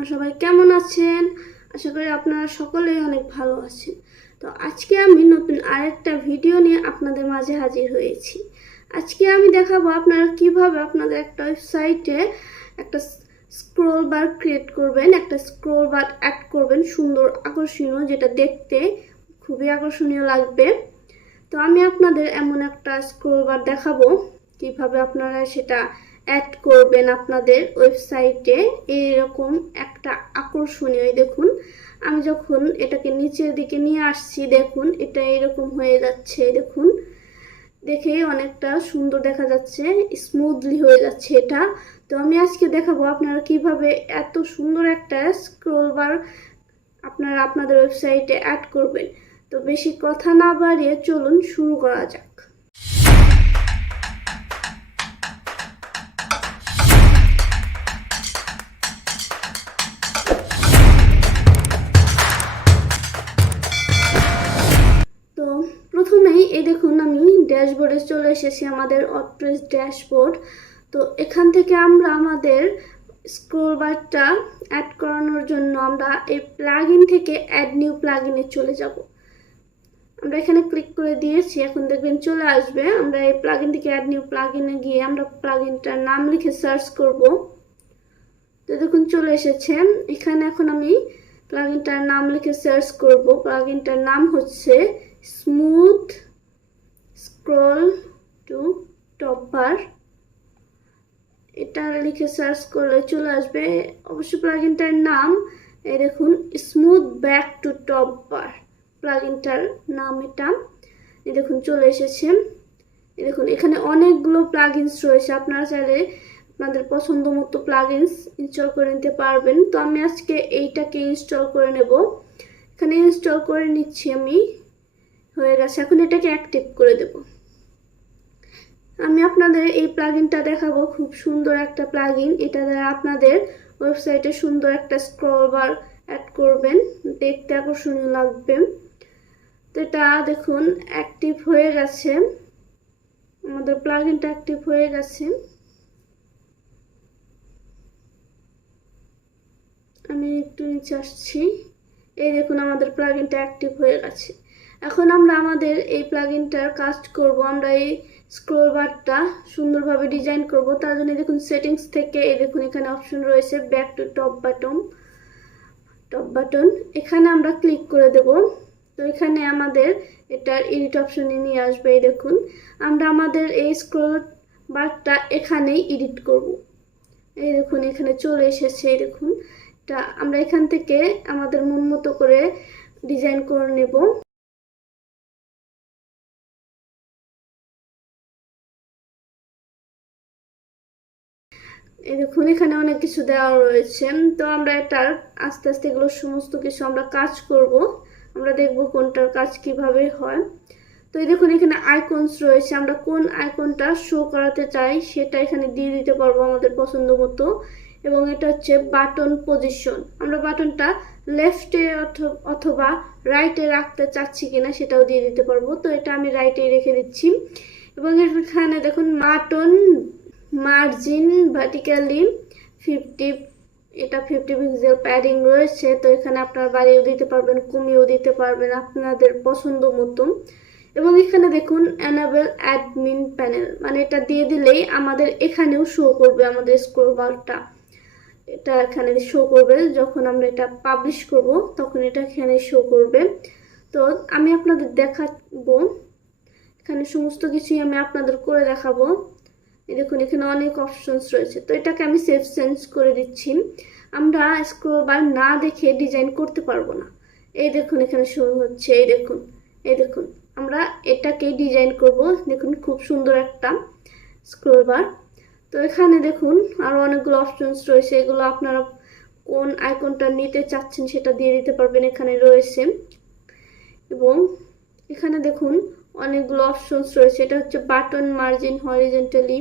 আপনারা সবাই কেমন আছেন? আশা করি আপনারা সকলেই অনেক ভালো আছেন। তো আজকে আমি নতুন আরেকটা ভিডিও নিয়ে আপনাদের মাঝে হাজির হয়েছি। আজকে আমি দেখাবো আপনারা কীভাবে আপনাদের একটা ওয়েবসাইটে একটা স্ক্রোল বার ক্রিয়েট করবেন, একটা স্ক্রোল বার অ্যাড করবেন সুন্দর আকর্ষণীয়, যেটা দেখতে খুবই আকর্ষণীয় লাগবে। তো আমি আপনাদের এমন একটা স্ক্রোল বার দেখাবো, কীভাবে আপনারা সেটা অ্যাড করবেন আপনাদের ওয়েবসাইটে এইরকম একটা আকর্ষণীয় দেখুন, আমি যখন এটাকে নিচের দিকে নিয়ে আসছি, দেখুন, এটা এরকম হয়ে যাচ্ছে দেখুন, দেখে অনেকটা সুন্দর দেখা যাচ্ছে স্মুথলি হয়ে যাচ্ছে এটা। তো আমি আজকে দেখাবো আপনারা কীভাবে এত সুন্দর একটা স্ক্রোল বার আপনারা আপনাদের ওয়েবসাইটে অ্যাড করবেন। তো বেশি কথা না বাড়িয়ে চলুন, শুরু করা যাক। ড্যাশবোর্ডে চলে এসেছি, আমাদের অট্রেস ড্যাশবোর্ড। তো এখান থেকে আমরা আমাদের স্ক্রোল বারটা অ্যাড করানোর জন্য আমরা এই প্লাগইন থেকে অ্যাড নিউ প্লাগইনে চলে যাব। আমরা এখানে ক্লিক করে দিয়েছি, এখন দেখবেন চলে আসবে। আমরা এই প্লাগইন থেকে অ্যাড নিউ প্লাগইনে গিয়ে আমরা প্লাগইনটার নাম লিখে সার্চ করব। তো দেখুন চলে এসেছে। এখানে এখন আমি প্লাগইনটার নাম লিখে সার্চ করব। প্লাগইনটার নাম হচ্ছে smooth scroll to top bar এটা লিখে সার্চ করলে চলে আসবে। অবশ্য প্লাগইনটার নাম, এই দেখুন smooth back to top bar প্লাগইনটার নাম এটা। এই দেখুন, চলে এসেছে। এই দেখুন, এখানে অনেকগুলো প্লাগইনস রয়েছে। আপনারা চাইলে আপনাদের পছন্দ মতো প্লাগইনস ইনস্টল করে নিতে পারবেন। তো আমি আজকে এইটাকে ইনস্টল করে নেব। এখানে ইনস্টল করে নিচ্ছি আমি। হয়ে গেছে। এখন এটাকে অ্যাক্টিভ করে দেব। আমি আপনাদের এই প্লাগইনটা দেখাবো। খুব সুন্দর একটা প্লাগইন এটা দ্বারা আপনাদের ওয়েবসাইটে সুন্দর একটা স্ক্রল বার অ্যাড করবেন। দেখতে আকর্ষণীয় লাগবে। তো এটা দেখুন অ্যাক্টিভ হয়ে গেছে। আমাদের প্লাগইনটা অ্যাক্টিভ হয়ে গেছে। আমি একটু নিচে আসছি। এই দেখুন, আমাদের প্লাগইনটা অ্যাক্টিভ হয়ে গেছে। এখন আমরা আমাদের এই প্লাগইনটার কাজ করব। আমরা এই স্ক্রোল বারটা সুন্দরভাবে ডিজাইন করব। তার জন্য দেখুন সেটিংস থেকে এই দেখুন এখানে অপশন রয়েছে back to top button. Top button. এখানে আমরা ক্লিক করে দেব। তো এখানে আমাদের এটার এডিট অপশনে নিয়ে আসবে, এই দেখুন। আমরা আমাদের এই স্ক্রোল বারটা এখানেই এডিট করব। এই দেখুন, এখানে চলে এসেছে, এই দেখুন। এটা আমরা এখান থেকে আমাদের মন মতো করে ডিজাইন করে নেব। দেখুন, এখানে অনেক কিছু দেওয়া রয়েছে। তো আমরা এটার আস্তে আস্তে এগুলো সমস্ত কিছু আমরা কাজ করব। আমরা দেখব কোনটার কাজ কীভাবে হয়। তো এই দেখুন, এখানে আইকনস রয়েছে। আমরা কোন আইকনটা শো করাতে চাই সেটা এখানে দিয়ে দিতে পারব আমাদের পছন্দ মতো। এবং এটা হচ্ছে বাটন পজিশন আমরা বাটনটা লেফটে অথবা রাইটে রাখতে চাচ্ছি কিনা সেটাও দিয়ে দিতে পারব। তো এটা আমি রাইটে রেখে দিচ্ছি। এবং এখানে দেখুন বাটন মার্জিন, ভার্টিক্যালি ফিফটি, এটা ফিফটি পিক্সেল প্যাডিং রয়েছে, তো এখানে আপনারা বাড়িয়েও দিতে পারবেন কমিয়েও দিতে পারবেন আপনাদের পছন্দ মতো এবং এখানে দেখুন অ্যানাবেল অ্যাডমিন প্যানেল মানে এটা দিয়ে দিলেই আমাদের এখানেও শো করবে আমাদের স্ক্রোল এটা এখানে শো করবে, যখন আমরা এটা পাবলিশ করব, তখন এটা এখানে শো করবে। তো আমি আপনাদের দেখাবো, এখানে সমস্ত কিছুই আমি আপনাদের করে দেখাবো। দেখুন, এখানে অনেক অপশনস রয়েছে। তো এটাকে আমি সেভ চেঞ্জ করে দিচ্ছি। আমরা স্ক্রোল বার না দেখে ডিজাইন করতে পারব না। এই দেখুন, এখানে শুরু হচ্ছে। এই দেখুন এই দেখুন, আমরা এটাকে ডিজাইন করব। দেখুন, খুব সুন্দর একটা স্ক্রোল বার তো এখানে দেখুন আরও অনেকগুলো অপশনস রয়েছে। এগুলো আপনারা কোন আইকনটা নিতে চাচ্ছেন সেটা দিয়ে দিতে পারবেন এখানে রয়েছে। এবং এখানে দেখুন, অনেকগুলো অপশনস রয়েছে। এটা হচ্ছে বাটন মার্জিন হরিজেন্টালি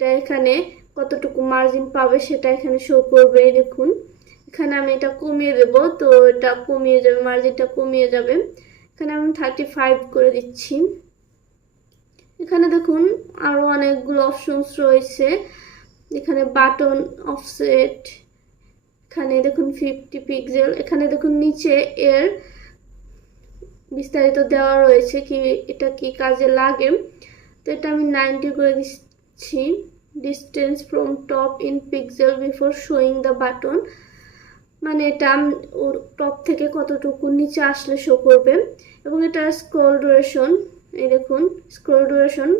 এটা এখানে কতটুকু মার্জিন পাবে সেটা এখানে শো করবে দেখুন। এখানে আমি এটা কমিয়ে দেব, তো এটা কমিয়ে যাবে মার্জিনটা কমিয়ে যাবে। এখানে আমি থার্টি ফাইভ করে দিচ্ছি। এখানে দেখুন আরও অনেকগুলো অপশনস রয়েছে। এখানে বাটন অফসেট এখানে দেখুন ফিফটি পিক্সেল এখানে দেখুন নিচে এর বিস্তারিত দেওয়া রয়েছে কি, এটা কি কাজে লাগে। তো এটা আমি নাইনটি করে দিচ্ছি। Distance from top in pixel before showing the button মানে এটা ওর টপ থেকে কতটুকু নিচে আসলে শো করবে। এবং এটা স্ক্রল ডিউরেশন এই দেখুন স্ক্রল ডিউরেশন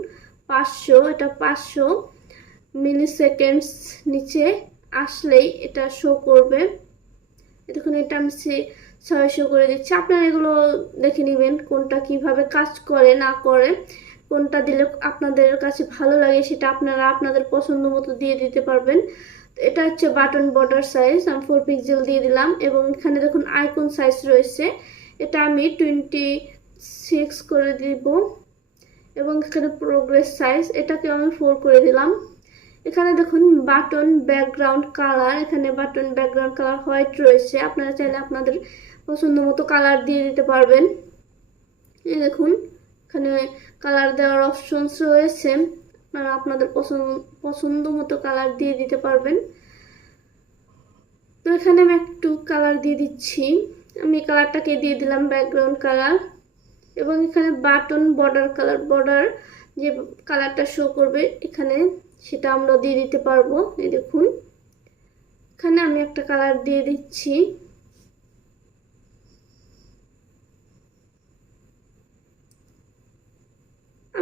পাঁচশো, এটা পাঁচশো মিলি সেকেন্ডস নিচে আসলেই এটা শো করবে। দেখুন, এটা আমি ছয়শো করে দিচ্ছি। আপনারা এগুলো দেখে নেবেন, কোনটা কীভাবে কাজ করে, না করে। কোনটা দিলে আপনাদের কাছে ভালো লাগে সেটা আপনারা আপনাদের পছন্দ মতো দিয়ে দিতে পারবেন। এটা হচ্ছে বাটন বর্ডার সাইজ, আমি ফোর পিক্সেল দিয়ে দিলাম এবং এখানে দেখুন আইকন সাইজ রয়েছে। এটা আমি টোয়েন্টি সিক্স করে দিব এবং এখানে প্রোগ্রেস সাইজ এটাকে আমি ফোর করে দিলাম। এখানে দেখুন বাটন ব্যাকগ্রাউন্ড কালার এখানে বাটন ব্যাকগ্রাউন্ড কালার হোয়াইট রয়েছে। আপনারা চাইলে আপনাদের পছন্দ মতো কালার দিয়ে দিতে পারবেন। এই দেখুন। এখানে কালার দেওয়ার অপশনস রয়েছে। আপনারা আপনাদের পছন্দ পছন্দ মতো কালার দিয়ে দিতে পারবেন। তো এখানে আমি একটু কালার দিয়ে দিচ্ছি। আমি কালারটাকে দিয়ে দিলাম ব্যাকগ্রাউন্ড কালার এবং এখানে বাটন বর্ডার কালার বর্ডার যে কালারটা শো করবে, এখানে সেটা আমরা দিয়ে দিতে পারব। এই দেখুন। এখানে আমি একটা কালার দিয়ে দিচ্ছি।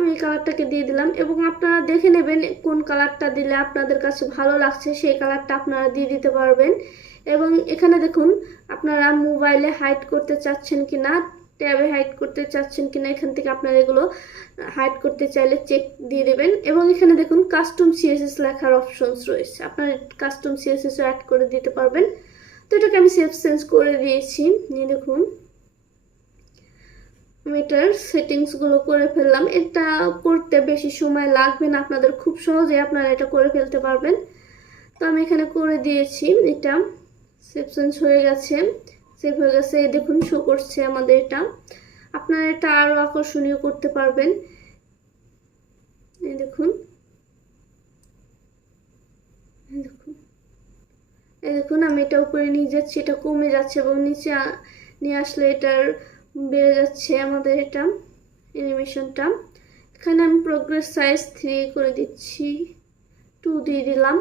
আমি এই কালারটাকে দিয়ে দিলাম এবং আপনারা দেখে নেবেন কোন কালারটা দিলে আপনাদের কাছে ভালো লাগছে, সেই কালারটা আপনারা দিয়ে দিতে পারবেন। এবং এখানে দেখুন, আপনারা মোবাইলে হাইড করতে চাচ্ছেন কি না ট্যাবে হাইড করতে চাচ্ছেন কিনা, এখান থেকে আপনারা এগুলো হাইড করতে চাইলে চেক দিয়ে দেবেন। এবং এখানে দেখুন কাস্টম সিএসএস লেখার অপশনস রয়েছে। আপনারা কাস্টম সিএসএস অ্যাড করে দিতে পারবেন। তো এটাকে আমি সেভ সেন্স করে দিয়েছি। নিয়ে দেখুন। এটার সেটিংসগুলো করে ফেললাম। এটা করতে বেশি সময় লাগবে না। আপনাদের খুব সহজে আপনারা এটা করে ফেলতে পারবেন। তো আমি এখানে করে দিয়েছি। এটা সেভ সেন্স হয়ে গেছে। সেভ হয়ে গেছে। দেখুন শো করছে আমাদের এটা। আপনারা এটা আরও আকর্ষণীয় করতে পারবেন। এই দেখুন। দেখুন। এই দেখুন, আমি এটা উপরে নিয়ে যাচ্ছি। এটা কমে যাচ্ছে এবং নিচে নিয়ে আসলে এটার বেড়ে যাচ্ছে আমাদের এটা অ্যানিমেশনটা এখানে আমি প্রোগ্রেস সাইজ থ্রি করে দিচ্ছি। টু দিয়ে দিলাম।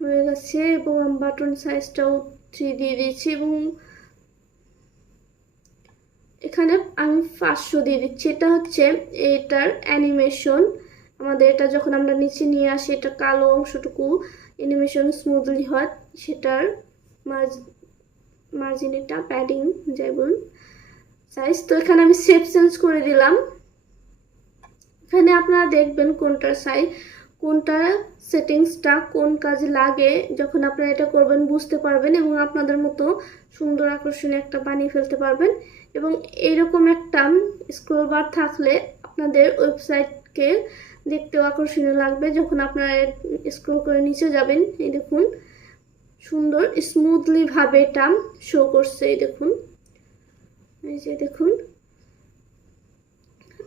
হয়ে গেছে। এবং বাটন সাইজটাও থ্রি দিয়ে দিয়েছি এবং এখানে আমি পাঁচশো দিয়ে দিচ্ছি। এটা হচ্ছে এটার অ্যানিমেশন আমাদের এটা যখন আমরা নিচে নিয়ে আসি, এটা কালো অংশটুকু অ্যানিমেশন স্মুথলি হয়, সেটার মার্জ মার্জিন এটা প্যাডিং যাই বলুন সাইজ তো এখানে আমি শেপ চেঞ্জ করে দিলাম। এখানে আপনারা দেখবেন কোনটার সাইজ কোনটা সেটিংসটা কোন কাজে লাগে, যখন আপনারা এটা করবেন বুঝতে পারবেন এবং আপনাদের মতো সুন্দর আকর্ষণীয় একটা বানিয়ে ফেলতে পারবেন। এবং এইরকম একটা স্ক্রল বার থাকলে আপনাদের ওয়েবসাইটকে দেখতেও আকর্ষণীয় লাগবে। যখন আপনারা স্ক্রল করে নিচে যাবেন, এই দেখুন সুন্দর স্মুথলি ভাবে এটা শো করছে, এই দেখুন। এই যে দেখুন।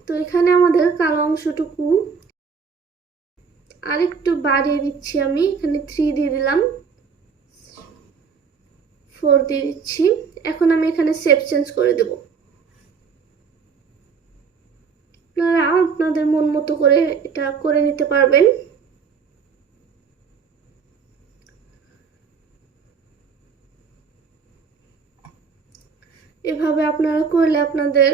তো এখানে আমাদের কালো অংশটুকু আরেকটু বাড়িয়ে দিচ্ছি আমি। এখানে থ্রি দিয়ে দিলাম। ফোর দিয়ে দিচ্ছি। এখন আমি এখানে সেভ চেঞ্জ করে দেব। আপনারা আপনাদের মন মতো করে এটা করে নিতে পারবেন। এভাবে আপনারা করলে আপনাদের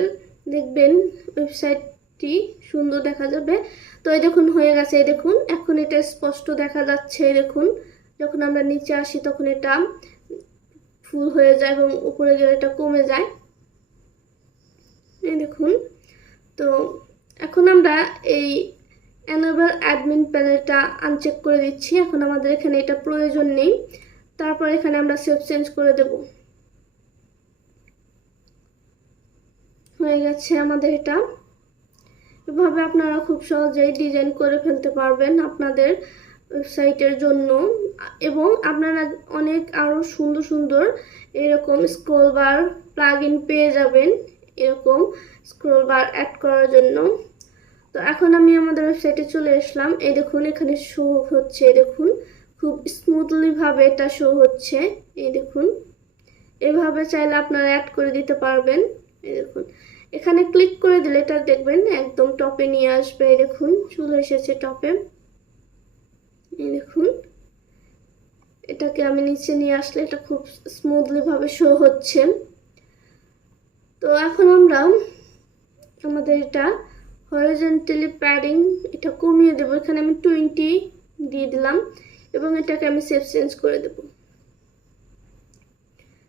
দেখবেন ওয়েবসাইটটি সুন্দর দেখা যাবে। তো এই দেখুন, হয়ে গেছে। এই দেখুন, এখন এটা স্পষ্ট দেখা যাচ্ছে। দেখুন, যখন আমরা নিচে আসি তখন এটা ফুল হয়ে যায় এবং উপরে গেলে এটা কমে যায়। এই দেখুন, তো এখন আমরা এই অ্যানাবেল অ্যাডমিন প্যানেলটা আনচেক করে দিচ্ছি। এখন আমাদের এখানে এটা প্রয়োজন নেই। তারপর এখানে আমরা সেভ চেঞ্জ করে দেব। হয়ে গেছে আমাদের এটা। এভাবে আপনারা খুব সহজেই ডিজাইন করে ফেলতে পারবেন আপনাদের ওয়েবসাইটের জন্য। এবং আপনারা অনেক আরও সুন্দর সুন্দর এরকম স্ক্রল বার প্লাগ ইন পেয়ে যাবেন এরকম স্ক্রল বার অ্যাড করার জন্য। তো এখন আমি আমাদের ওয়েবসাইটে চলে আসলাম। এই দেখুন, এখানে শো হচ্ছে দেখুন। খুব স্মুথলিভাবে এটা শো হচ্ছে, এই দেখুন। এভাবে চাইলে আপনারা অ্যাড করে দিতে পারবেন, এই দেখুন। এখানে ক্লিক করে দিলে এটা দেখবেন একদম টপে নিয়ে আসবে দেখুন, চলে এসেছে টপে এই দেখুন, এটাকে আমি নিচে নিয়ে আসলে এটা খুব স্মুথলি ভাবে শো হচ্ছে। তো এখন আমরা আমাদের এটা হরিজেন্টালি প্যাডিং এটা কমিয়ে দেবো। এখানে আমি টোয়েন্টি দিয়ে দিলাম এবং এটাকে আমি সেফ চেঞ্জ করে দেব।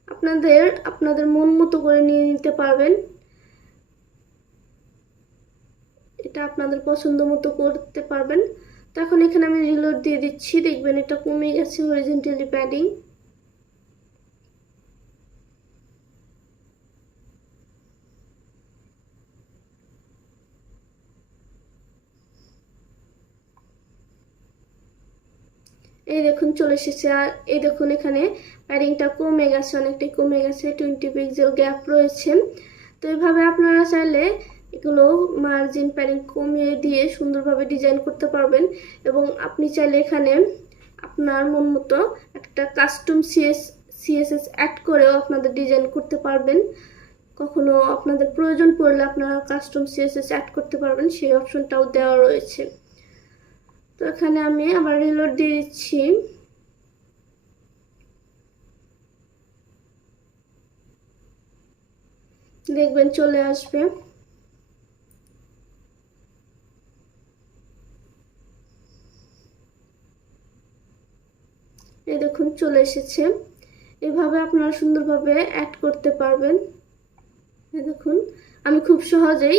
আপনাদের আপনাদের মন মতো করে নিয়ে নিতে পারবেন। এটা আপনাদের পছন্দ মতো করতে পারবেন। তো এখন এখানে আমি রিলোড দিয়ে দিচ্ছি। দেখবেন এটা কমে গেছে হরিজেন্টালি প্যাডিং এই দেখুন, চলে এসেছে। আর এই দেখুন, এখানে প্যাডিংটা কমে গেছে, অনেকটাই কমে গেছে। টোয়েন্টি পিক্সেল গ্যাপ রয়েছে। তো এইভাবে আপনারা চাইলে এগুলো মার্জিন প্যাডিং কমিয়ে দিয়ে সুন্দরভাবে ডিজাইন করতে পারবেন এবং আপনি চাইলে এখানে আপনার মন মতো একটা কাস্টম সিএস সিএসএস অ্যাড করেও আপনাদের ডিজাইন করতে পারবেন। কখনো আপনাদের প্রয়োজন পড়লে আপনারা কাস্টম সিএসএস অ্যাড করতে পারবেন, সেই অপশনটাও দেওয়া রয়েছে। তো এখানে আমি আবার রিলোড দিয়ে দিচ্ছি। দেখবেন চলে আসবে। এই দেখুন, চলে এসেছে। এভাবে আপনারা সুন্দরভাবে অ্যাড করতে পারবেন। এই দেখুন, আমি খুব সহজেই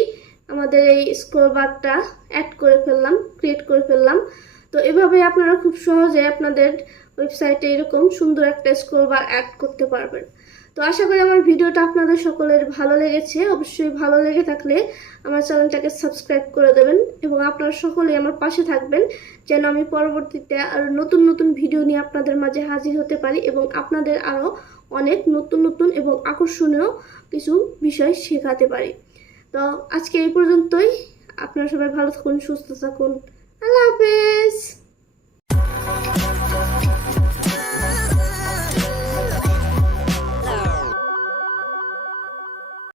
আমাদের এই স্ক্রল বারটা অ্যাড করে ফেললাম ক্রিয়েট করে ফেললাম। তো এভাবে আপনারা খুব সহজে আপনাদের ওয়েবসাইটে এরকম সুন্দর একটা স্ক্রল বার অ্যাড করতে পারবেন। তো আশা করি আমার ভিডিওটা আপনাদের সকলের ভালো লেগেছে। অবশ্যই ভালো লেগে থাকলে আমার চ্যানেলটাকে সাবস্ক্রাইব করে দেবেন এবং আপনারা সকলেই আমার পাশে থাকবেন যেন আমি পরবর্তীতে আরও নতুন নতুন ভিডিও নিয়ে আপনাদের মাঝে হাজির হতে পারি এবং আপনাদের আরও অনেক নতুন নতুন এবং আকর্ষণীয় কিছু বিষয় শেখাতে পারি। তো আজকে এই পর্যন্তই। আপনারা সবাই ভালো থাকুন, সুস্থ থাকুন। আল্লাহ হাফেজ।